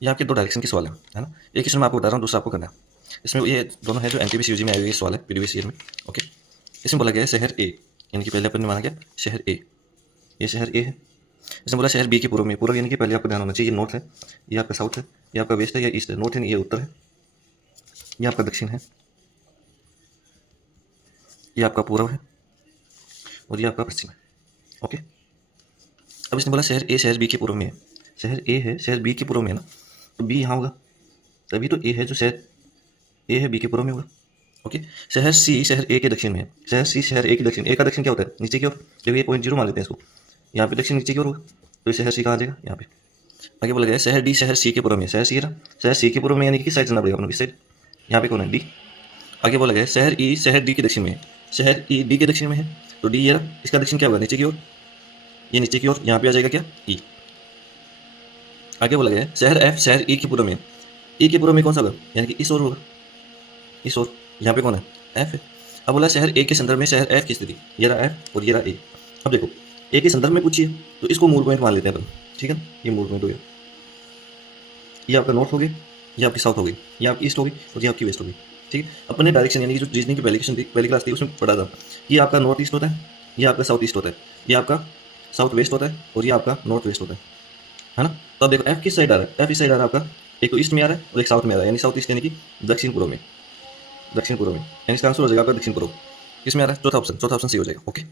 ये आपके दो डायरेक्शन के सवाल है ना। एक क्वेश्चन मैं आपको बता रहा हूँ, दूसरा आपको करना है। इसमें ये दोनों है जो एनटीपीसी यूजी में आए हुए सवाल है प्रीवियस ईयर में। ओके, इसमें बोला गया है शहर ए, यानी कि पहले अपन ने माना गया शहर ए, ये शहर ए है। इसमें बोला शहर बी के पूर्व में, पूर्व यानी कि पहले आपको ध्यान होना चाहिए, ये नॉर्थ है, ये आपका साउथ है, ये आपका वेस्ट है, या ईस्ट है। नॉर्थ है, ये उत्तर है, ये आपका दक्षिण है, ये आपका पूर्व है, और ये आपका पश्चिम है। ओके, अब इसने बोला शहर ए शहर बी के पूर्व में है। शहर ए है, शहर बी के पूर्व में है ना, तो बी यहाँ होगा, तभी तो ए है जो शहर ए है बी के पूर्व में होगा। ओके, शहर सी शहर ए के दक्षिण में है। शहर सी शहर ए के दक्षिण, ए का दक्षिण क्या होता है? नीचे की ओर। देखो ये पॉइंट 0 मान लेते हैं इसको, यहाँ पे दक्षिण नीचे की ओर होगा, तो शहर सी कहाँ आ जाएगा? यहाँ पे। आगे बोला गया शहर डी शहर सी के पूर्व में। शहर सी रहा, शहर सी के पूर्व में, यानी कि किस साइड जाना पड़ेगा अपने? इस साइड। यहाँ पे कौन है? डी। आगे बोला गया शहर ई शहर डी के दक्षिण में है। शहर ई डी के दक्षिण में है, तो डी ये रहा, इसका दक्षिण क्या होगा? नीचे की ओर, ये नीचे की ओर, यहाँ पे आ जाएगा क्या? ई। आगे बोला गया शहर एफ शहर ई के पूर्व में। ई के पूर्व में कौन सा होगा? यानी कि इस ओर होगा, इस ओर। यहाँ पे कौन है? एफ है। अब बोला शहर ए के संदर्भ में शहर एफ की स्थिति, ये रहा एफ और ये रहा ए। अब देखो ए के संदर्भ में पूछिए तो इसको मूल पॉइंट मान लेते हैं अपन, ठीक है ना। ये मूल पॉइंट हो गया, ये आपका नॉर्थ हो गई, ये आपकी साउथ हो गई, ये आपकी ईस्ट हो गई, और ये आपकी वेस्ट हो गई। ठीक है, अपन ने डायरेक्शन यानी कि जो रीजनिंग की पहली क्वेश्चन थी, पहली क्लास थी, उसमें पढ़ा था ये आपका नॉर्थ ईस्ट होता है, ये आपका साउथ ईस्ट होता है, ये आपका साउथ वेस्ट होता है, और ये आपका नॉर्थ वेस्ट होता है ना। तो अब देखो एफ किस साइड आ रहा है? एफ इस साइड आ रहा है आपका, एक तो ईस्ट में आ रहा है और एक साउथ में आ रहा है, यानी साउथ ईस्ट यानी कि दक्षिण पूर्व में, दक्षिण पूर्व में, यानी इसका आंसर हो जाएगा आपका दक्षिण पूर्व। किस में आ रहा है? चौथा ऑप्शन, चौथा ऑप्शन सी हो जाएगा। ओके।